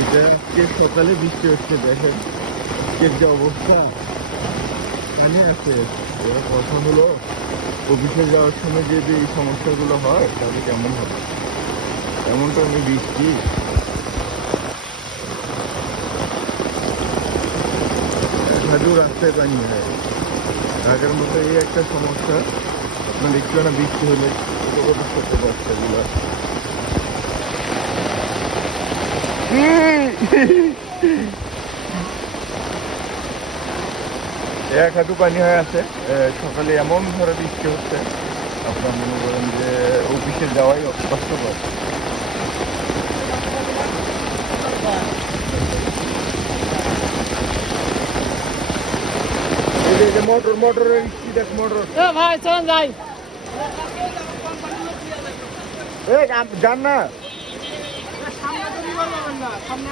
এটা আজকে সকালে বৃষ্টি হচ্ছে, দেখেন আজকের যে অবস্থা এখানে আছে। এবার কথা হলো অফিসে যাওয়ার সময় যদি এই সমস্যাগুলো হয় তাহলে কেমন হবে। এমনটা আমি বৃষ্টি হাজু রাস্তায় পানি হয়। ঢাকার মতো এই একটা সমস্যা। আপনার দেখছিল না বৃষ্টি হলে ছোট ছোট বাচ্চাগুলো এক হাঁটু পানি হয়ে আছে। সকালে এমন ধরে বৃষ্টি হচ্ছে, আপনার মনে করেন যে অফিসে যাওয়াই কষ্টকর। এই যে মোটর মোটরের দেখ মোটর ভাই চলেন যাই। যান না। সামনে